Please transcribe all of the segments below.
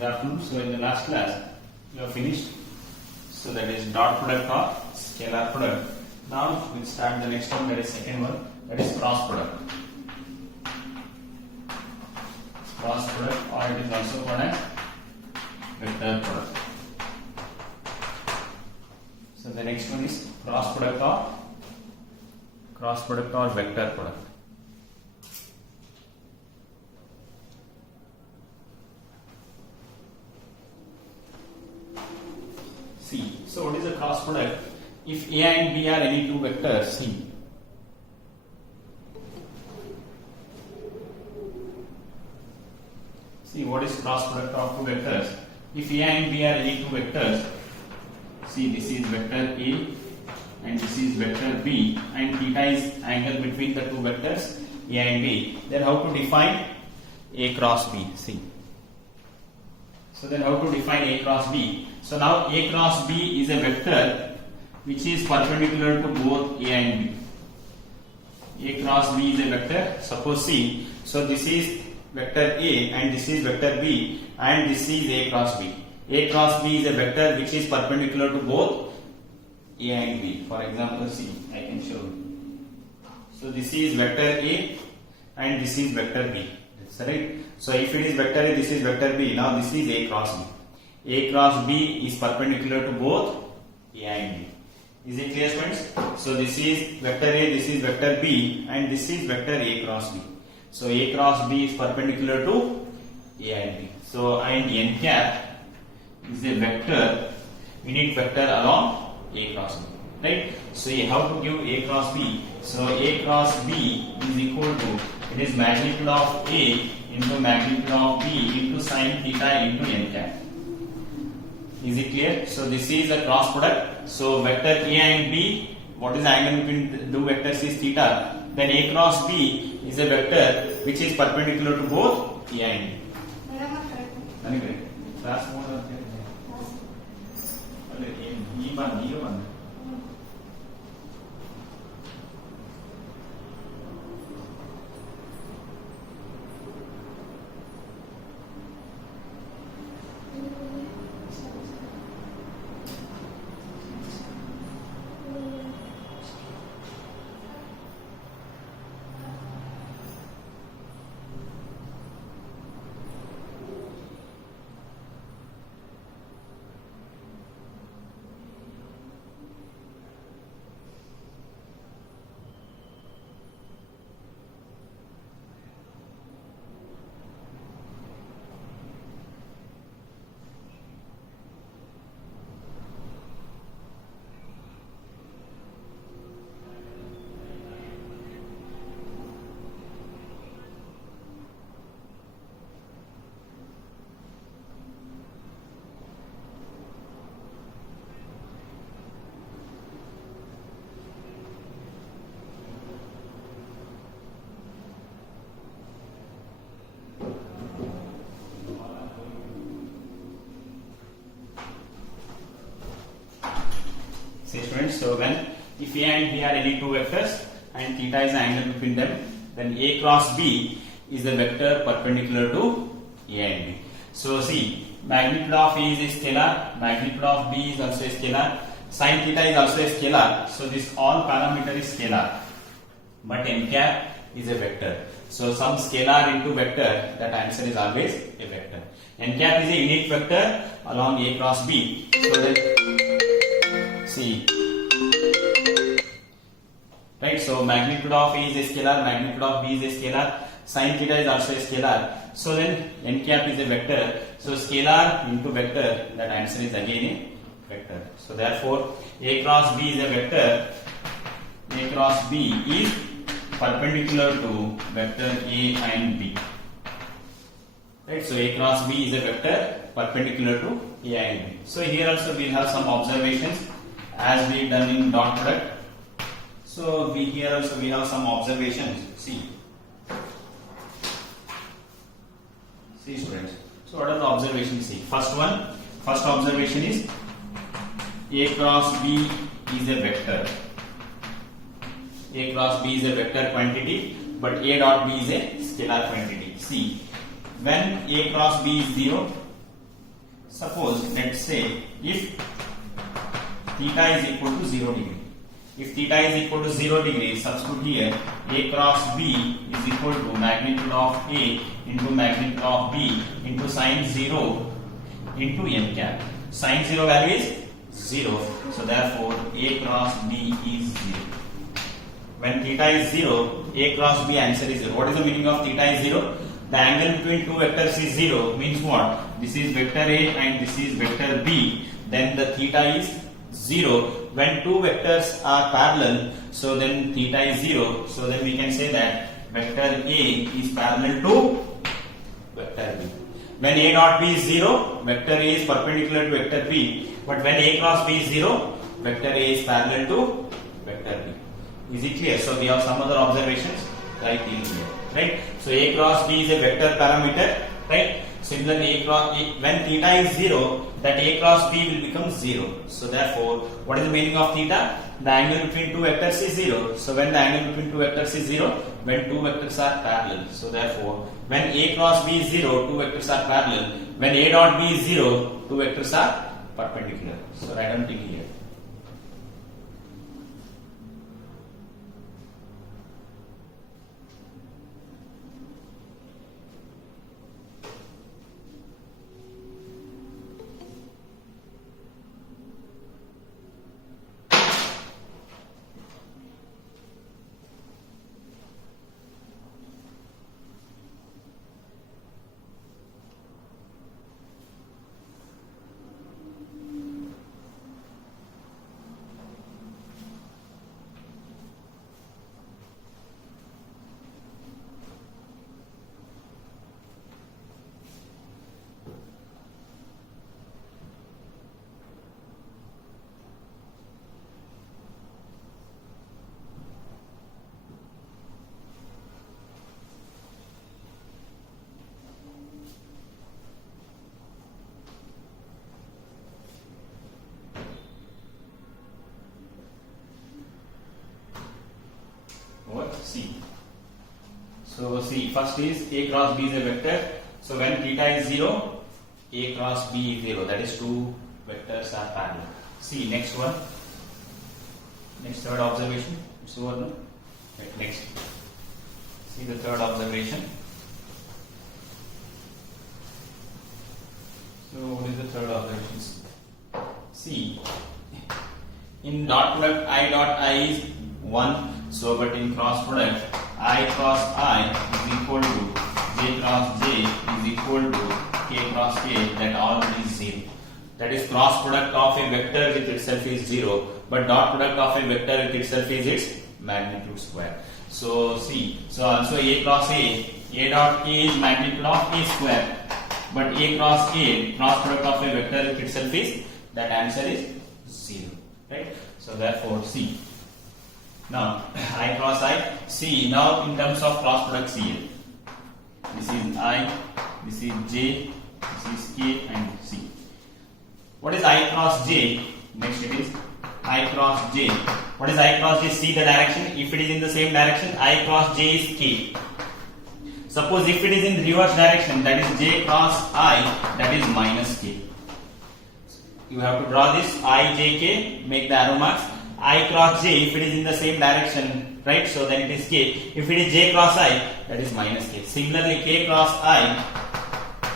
Good afternoon. So in the last class we have finished. So that is dot product or scalar product. Now we'll start the next one, that is second one, that is cross product. Cross product, or it is also called as vector product. So the next one is cross product or vector product. See, so what is a cross product? If A and B are any two vectors, see. See what is cross product of two vectors? If A and B are any two vectors, see this is vector A and this is vector B, and theta is angle between the two vectors A and B. Then how to define A cross B? See. So then how to define A cross B? So now A cross B is a vector which is perpendicular to both A and B. A cross B is a vector. Suppose see, so this is vector A and this is vector B and this is A cross B. A cross B is a vector which is perpendicular to both A and B. For example, see, I can show you. So this is vector A and this is vector B. That's right. So if it is vector A, this is vector B. Now this is A cross B. A cross B is perpendicular to both A and B. Is it clear, friends? So this is vector A, this is vector B, and this is vector A cross B. So A cross B is perpendicular to A and B. So and n cap is a vector, unit vector along A cross B. Right? So how to give A cross B? So A cross B is equal to, it is magnitude of A into magnitude of B into sin theta into n cap. Is it clear? So this is a cross product. So vector A and B, what is the angle between the two vectors is theta. Then A cross B is a vector which is perpendicular to both A and B. Class mode. See friends, so when if A and B are any two vectors and theta is the angle between them, then A cross B is the vector perpendicular to A and B. So see, magnitude of A is a scalar, magnitude of B is also a scalar, sin theta is also a scalar. So this all parameter is scalar, but n cap is a vector. So some scalar into vector, that answer is always a vector. N cap is a unit vector along A cross B. So that see, right, so magnitude of A is a scalar, magnitude of B is a scalar, sin theta is also a scalar. So then n cap is a vector. So scalar into vector, that answer is again a vector. So therefore A cross B is a vector. A cross B is perpendicular to vector A and B. Right, so A cross B is a vector perpendicular to A and B. So here also we have some observations as we done in dot product. So here also we have some observations. See students. So what are the observations? See, first observation is A cross B is a vector. A cross B is a vector quantity, but A dot B is a scalar quantity. See, when A cross B is 0, Suppose let's say if theta is equal to 0 degree. If theta is equal to 0 degree, substitute here A cross B is equal to magnitude of A into magnitude of B into sine 0 into n cap. Sine 0 value is 0. So therefore A cross B is 0. When theta is 0, A cross B answer is 0. What is the meaning of theta is 0? The angle between two vectors is 0 means what? This is vector A and this is vector B. Then the theta is 0. When two vectors are parallel, so then theta is 0. So then we can say that vector A is parallel to vector B. When A dot B is 0, vector A is perpendicular to vector B. But when A cross B is 0, vector A is parallel to vector B. Is it clear? So we have some other observations right in here. Right? So A cross B is a vector parameter. Right? Similarly, when theta is 0, that A cross B will become 0. So therefore, what is the meaning of theta? The angle between two vectors is 0. So when the angle between two vectors is 0, when two vectors are parallel. So therefore, when A cross B is 0, two vectors are parallel. When A dot B is 0, two vectors are perpendicular. So write down T here. C. So see, first is A cross B is a vector. So when theta is 0, A cross B is 0. That is two vectors are parallel. See next one. Next third observation. It's over now. Right, next. See the third observation. So what is the third observation? See, in dot product I dot I is 1. So, but in cross product, I cross I is equal to J cross J is equal to K cross K, that all is 0. That is cross product of a vector with itself is 0, but dot product of a vector with itself is its magnitude square. So, see, so also A cross A dot K is magnitude of A square, but A cross K, cross product of a vector with itself is, that answer is 0. Right? So, therefore, see. Now, I cross I. See, now in terms of cross product CL. This is I, this is J, this is K and C. What is I cross J? Next it is I cross J. What is I cross J? See the direction. If it is in the same direction, I cross J is K. Suppose if it is in reverse direction, that is J cross I, that is minus K. You have to draw this I, J, K, make the arrow marks. I cross J, if it is in the same direction, right? So then it is K. If it is J cross I, that is minus K. Similarly, K cross I,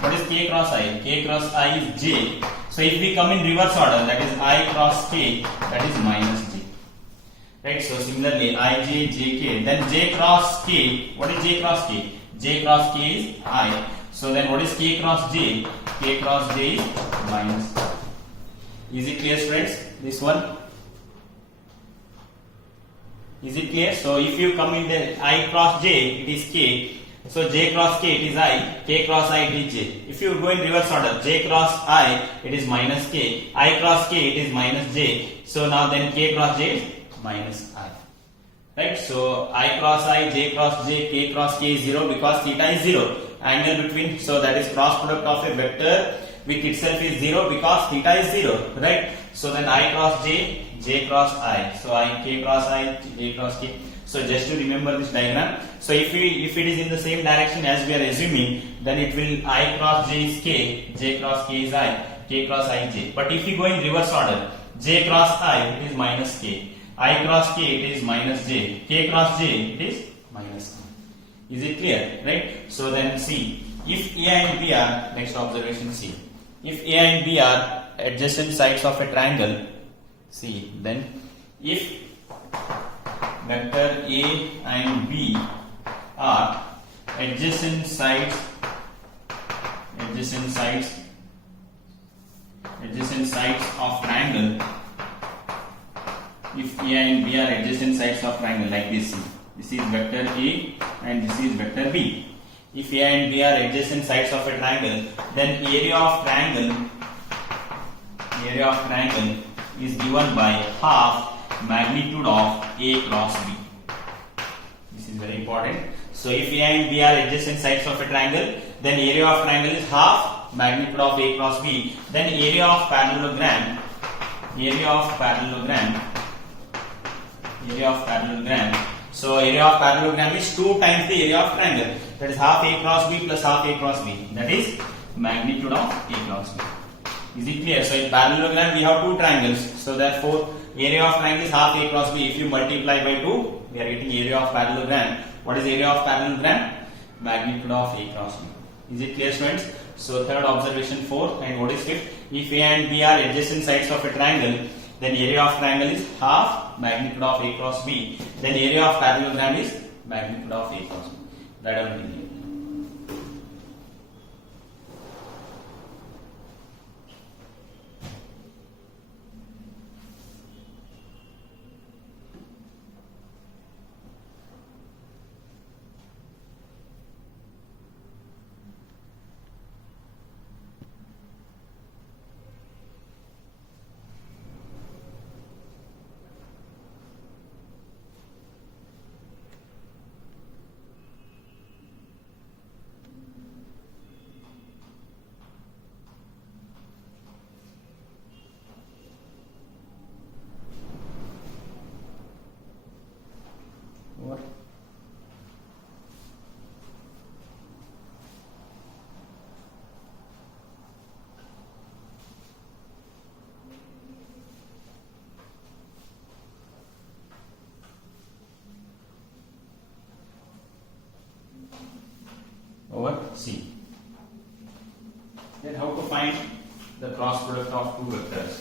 what is K cross I? K cross I is J. So if we come in reverse order, that is I cross K, that is minus J. Right? So similarly, I, J, J, K. Then J cross K, what is J cross K? J cross K is I. So then what is K cross J? K cross J is minus J. Is it clear, friends? This one? Is it clear? So if you come in the I cross J, it is K. So J cross K, it is I. K cross I, it is J. If you go in reverse order, J cross I, it is minus K. I cross K, it is minus J. So now then K cross J is minus I. Right? So I cross I, J cross J, K cross K is 0 because theta is 0. Angle between, so that is cross product of a vector with itself is 0 because theta is 0. Right? So then I cross J, J cross I. So I K cross I, J cross K. So just to remember this diagram. So if it is in the same direction as we are assuming, then it will I cross J is K, J cross K is I. k cross I j. But if we go in reverse order, j cross I it is minus k, I cross k it is minus j, k cross j it is minus k. Is it clear? Right? So then see, if A and B are, next observation C, if A and B are adjacent sides of a triangle, see, then if vector A and B are adjacent sides of triangle, if A and B are adjacent sides of triangle like this is vector A and this is vector B. If A and B are adjacent sides of a triangle, then area of triangle is given by half magnitude of A cross B. This is very important. So if A and B are adjacent sides of a triangle, then area of triangle is half magnitude of A cross B. Then area of parallelogram so area of parallelogram is 2 times the area of triangle, that is half A cross B plus half A cross B, that is magnitude of A cross B. Is it clear? So in parallelogram we have 2 triangles, so therefore area of triangle is half A cross B. If you multiply by 2, we are getting area of parallelogram. What is area of parallelogram? Magnitude of A cross B. Is it clear, students? So third observation 4, and what is fifth? If A and B are adjacent sides of a triangle, then area of triangle is half magnitude of A cross B. Then area of parallelogram is magnitude of A cross B. That I will tell you. Over. Over C. Then how to find the cross product of 2 vectors?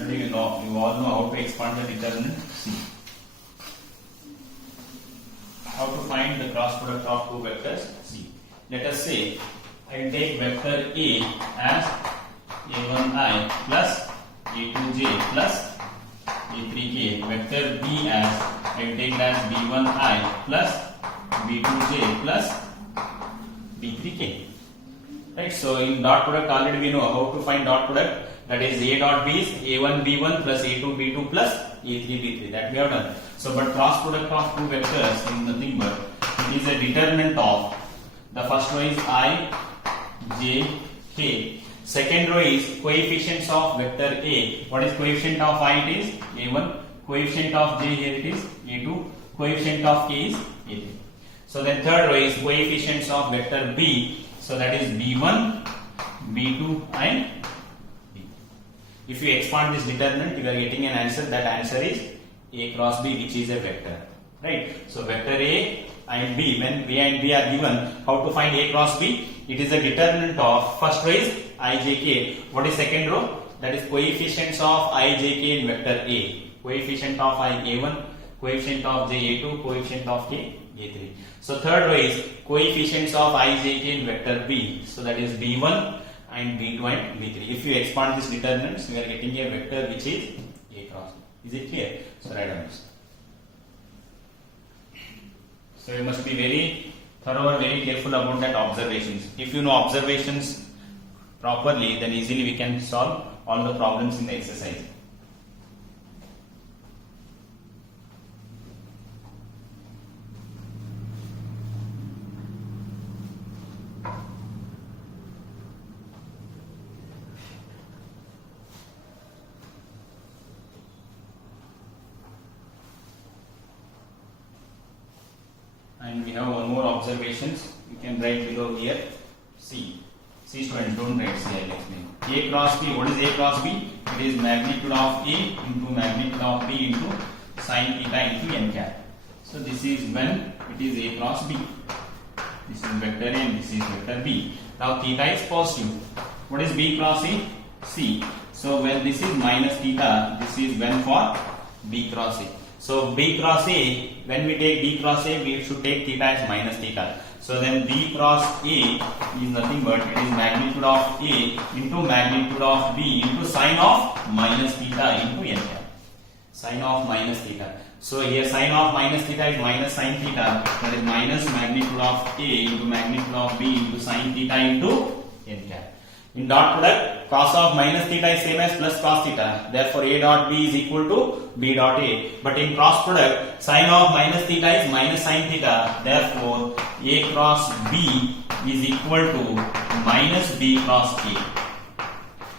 Already you all know how to expand the determinant C. How to find the cross product of 2 vectors C? Let us say I will take vector A as A1i plus A2j plus A3k, vector B as I will take it as B1i plus B2j plus B3k. Right, so in dot product already we know how to find dot product, that is A dot B is A1 B1 plus A2 B2 plus A3 B3, that we have done. So but cross product of 2 vectors is nothing but it is a determinant of, the first row is I, J, K. Second row is coefficients of vector A. What is coefficient of I? It is A1. Coefficient of J here it is A2. Coefficient of K is A3. So then third row is coefficients of vector B. So that is B1, B2 and B. If you expand this determinant, you are getting an answer. That answer is A cross B, which is a vector. Right? So vector A and B, when A and B are given, how to find A cross B? It is a determinant of, first row is IJK. What is second row? That is coefficients of IJK in vector A. Coefficient of I A1, coefficient of J A2, coefficient of K A3. So third row is coefficients of IJK in vector B. So that is B1 and B2 and B3. If you expand these determinants, you are getting a vector which is A cross B. Is it clear? So write down this. So you must be very thorough and very careful about that observations. If you know observations properly, then easily we can solve all the problems in the exercise. And we have one more observations. You can write below here C. C students, don't write C, I'll explain. A cross B, what is A cross B? It is magnitude of A into magnitude of B into sin theta into n cap. So this is when it is A cross B. This is vector A and this is vector B. Now theta is positive. What is B cross A? C. So when this is minus theta, this is when for B cross A. So B cross A, when we take B cross A, we should take theta as minus theta. So then B cross A is nothing but it is magnitude of A into magnitude of B into sine of minus theta into n cap. Sine of minus theta. So here sine of minus theta is minus sine theta. That is minus magnitude of A into magnitude of B into sine theta into n cap. In dot product, cos of minus theta is same as plus cos theta. Therefore, A dot B is equal to B dot A. But in cross product, sine of minus theta is minus sine theta. Therefore, A cross B is equal to minus B cross A.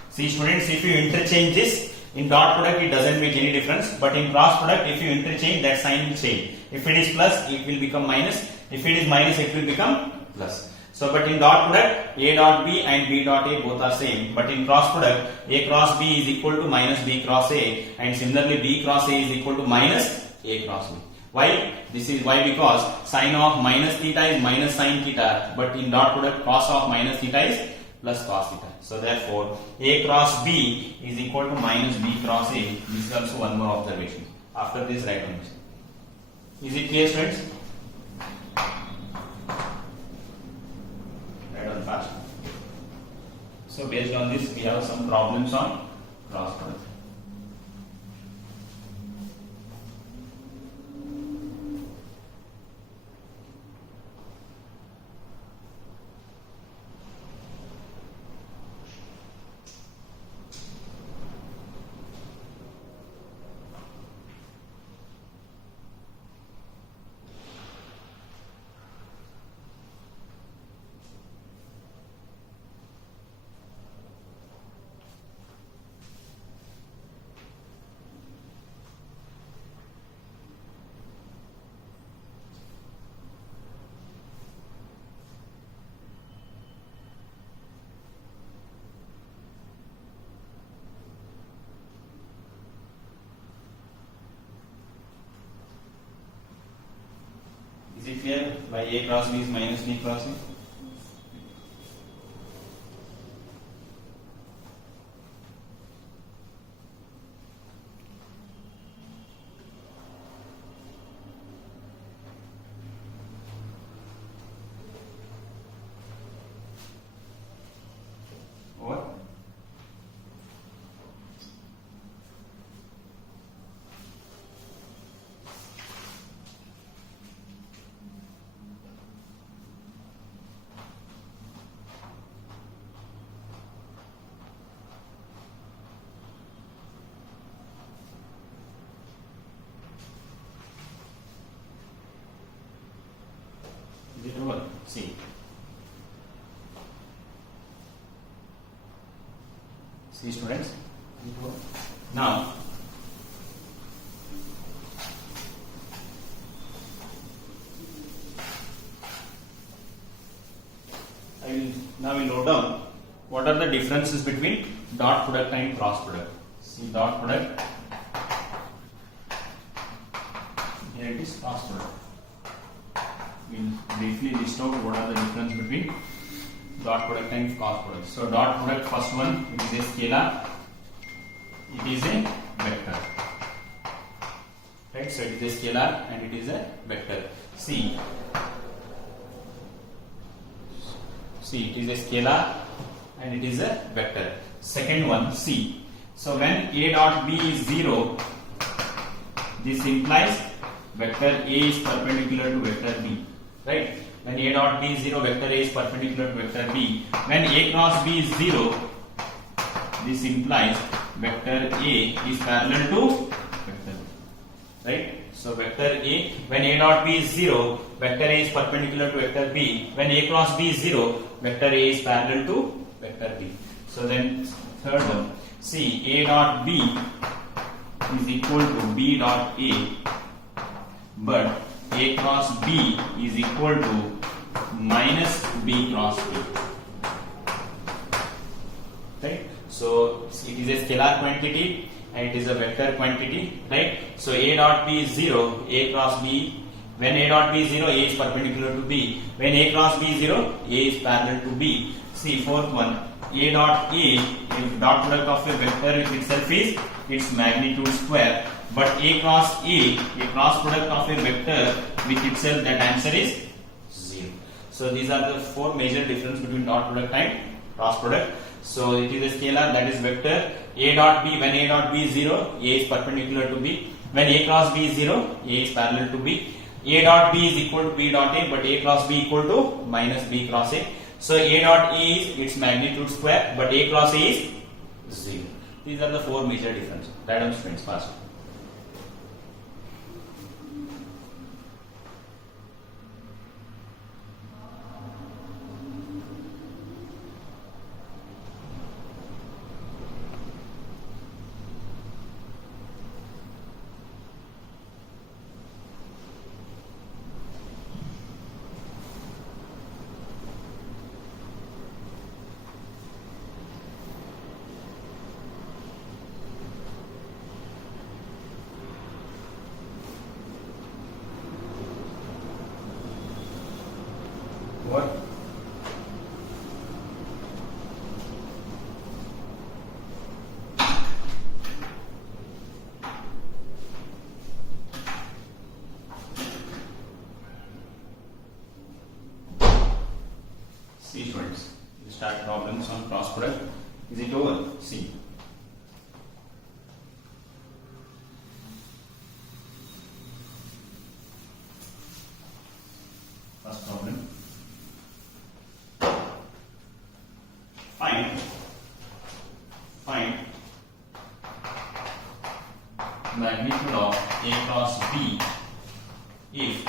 See students, if you interchange this, in dot product it doesn't make any difference. But in cross product, if you interchange, that sign will change. If it is plus, it will become minus. If it is minus, it will become plus. So, but in dot product, A dot B and B dot A both are same. But in cross product, A cross B is equal to minus B cross A, and similarly B cross A is equal to minus A cross B. Why? This is why, because sine of minus theta is minus sine theta, but in dot product cos of minus theta is plus cos theta. So therefore, A cross B is equal to minus B cross A. This is also one more observation. After this, write on this. Is it clear, friends? Fast. So based on this, we have some problems on cross product. Is it clear? By A cross B is minus B cross A. Over. Is it over? See. See students? Now, now we note down what are the differences between dot product and cross product. See dot product. Here it is cross product. We'll briefly list out what are the difference between dot product and cross product. So dot product, first one, it is a scalar, it is a vector. Right, so it is a scalar and it is a vector. See, it is a scalar and it is a vector. Second one, C. So when A dot B is 0, this implies vector A is perpendicular to vector B. Right? When A dot B is 0, vector A is perpendicular to vector B. When A cross B is 0, this implies vector A is parallel to vector B. Right? So vector A, when A dot B is 0, vector A is perpendicular to vector B. When A cross B is 0, vector A is parallel to vector B. So then third one, see A dot B is equal to B dot A, but A cross B is equal to minus B cross B. Right? So it is a scalar quantity and it is a vector quantity, right? So A dot B is 0, A cross B. When A dot B is 0, A is perpendicular to B. When A cross B is 0, A is parallel to B. See, fourth one, A dot A, if dot product of a vector with itself is its magnitude square, but A cross product of a vector with itself, that answer is 0. So these are the four major difference between dot product and cross product. So it is a scalar, that is vector. A dot B, when A dot B is 0, A is perpendicular to B. When A cross B is 0, A is parallel to B. A dot B is equal to B dot A, but A cross B equal to minus B cross A. So A dot A is its magnitude square, but A cross A is 0. These are the four major differences. Write down, friends, fast. What? See, students, you start problems on cross product. Is it over? See. First problem. Find magnitude of A cross B if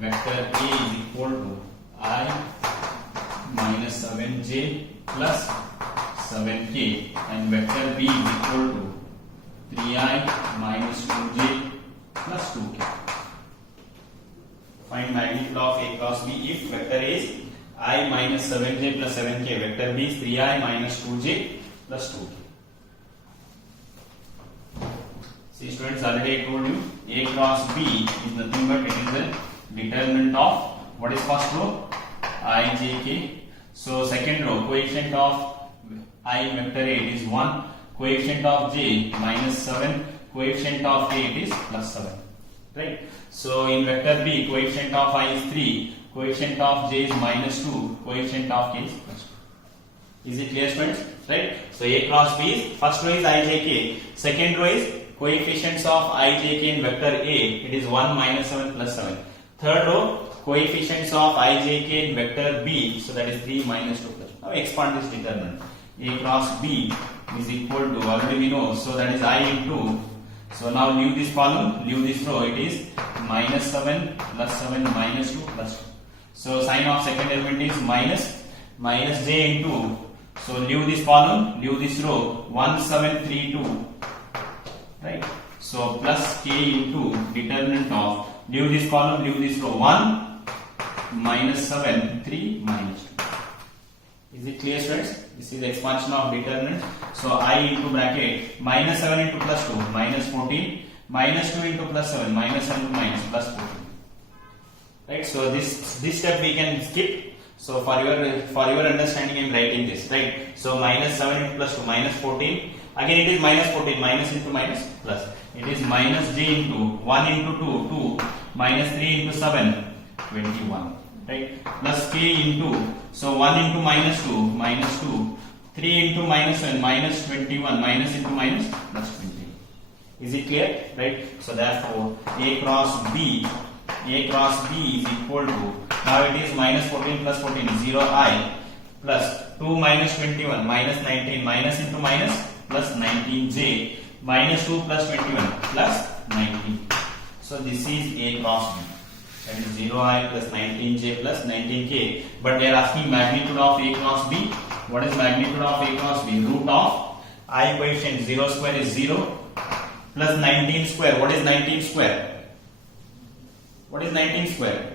vector A is equal to I minus 7j plus 7k and vector B is equal to 3I minus 2j plus 2k. Find magnitude of A cross B if vector A is I minus 7j plus 7k, vector B is 3I minus 2j plus 2k. See, students, already I told you A cross B is nothing but it is the determinant of what is first row? I, j, k. So second row, coefficient of I vector A it is 1, coefficient of j minus 7, coefficient of A it is plus 7. Right? So in vector B, coefficient of I is 3, coefficient of j is minus 2, coefficient of k is plus 2. Is it clear, students? Right? So A cross B is, first row is I, j, k, second row is coefficients of I, j, k in vector A, it is 1 minus 7 plus 7. Third row, coefficients of I, j, k in vector B, so that is 3 minus 2 plus 2. Now expand this determinant. A cross B is equal to, already we know, so that is I into, so now leave this column, leave this row, it is minus 7 plus 7 minus 2 plus 2. So sign of second element is minus j into, so leave this column, leave this row, 1732, right? So plus k into determinant of, leave this column, leave this row, 1 minus 7, 3 minus 2. Is it clear, students? This is the expansion of determinant. So I into bracket minus 7 into plus 2 minus 14, minus 2 into plus 7 minus 7 into minus plus 14. Right? So this step we can skip. So for your understanding, I am writing this. Right? So minus 7 into plus 2 minus 14. Again it is minus 14, minus into minus plus. It is minus j into 1 into 2, 2 minus 3 into 7, 21. Right? Plus k into, so 1 into minus 2, minus 2, 3 into minus 7, minus 21, minus into minus, plus 20. Is it clear? Right? So therefore, A cross B is equal to, now it is minus 14 plus 14, 0I, plus 2 minus 21, minus 19, minus into minus, plus 19j, minus 2 plus 21, plus 19. So this is A cross B. That is 0I plus 19j plus 19k. But they are asking magnitude of A cross B. What is magnitude of A cross B? Root of I coefficient 0 square is 0 plus 19 square. What is 19 square? What is 19 square?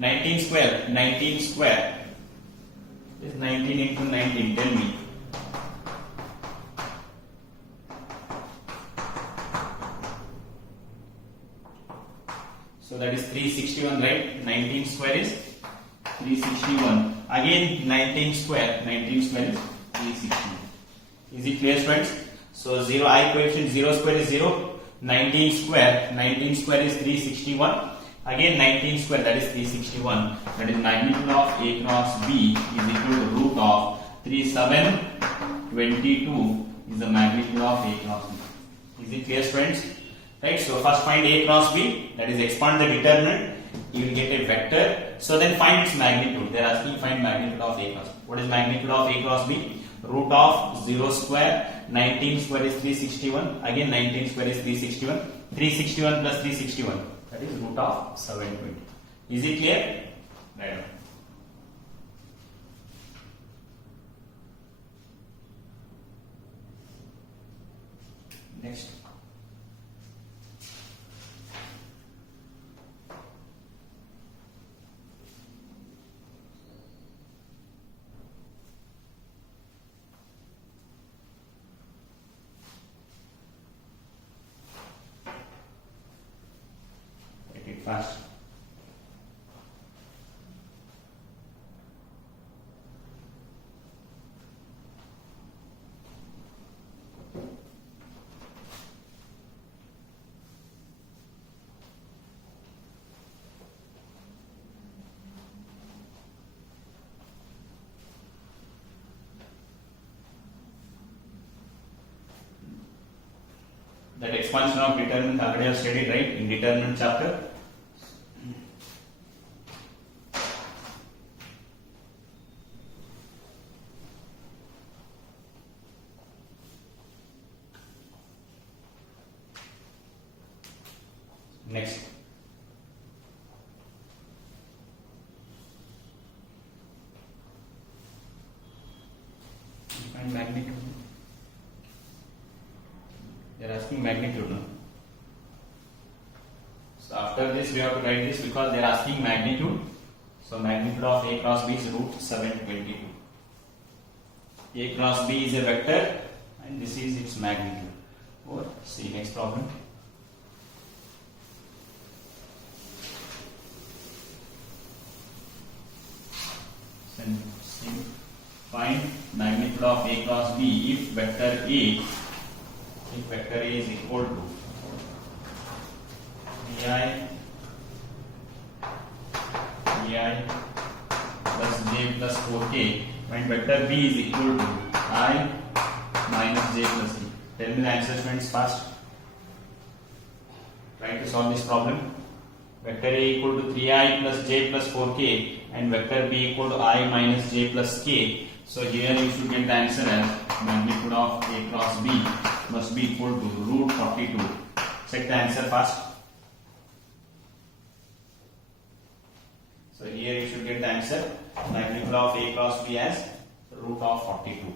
19 square. 19 square is 19 into 19. Tell me. So that is 361, right? 19 square is 361. Again 19 square. 19 square is 361. Is it clear, friends? So 0 I coefficient 0 square is 0. 19 square. 19 square is 361. Again 19 square, that is 361. That is magnitude of A cross B is equal to root of 3722 is the magnitude of A cross B. Is it clear, friends? Right, so first find A cross B, that is expand the determinant, you will get a vector. So then find its magnitude. They are asking find magnitude of A cross B. What is magnitude of A cross B? Root of 0 square, 19 square is 361, again 19 square is 361, 361 plus 361, that is root of 720. Is it clear? Right. Next. Fast. That expansion of determinant already have studied, right, in determinant chapter. Next. Find magnitude. They are asking magnitude. No? So after this we have to write this because they are asking magnitude. So magnitude of A cross B is root 722. A cross B is a vector and this is its magnitude. Or see next problem. Find magnitude of A cross B if vector A is equal to bi plus j plus 4k when vector B is equal to I minus j plus k. Tell me the answer, friends, fast. Try to solve this problem. Vector A equal to 3i plus j plus 4k and vector B equal to I minus j plus k. So here you should get the answer as magnitude of A cross B must be equal to root 42. Check the answer fast. So here you should get the answer magnitude of A cross B as root of 42.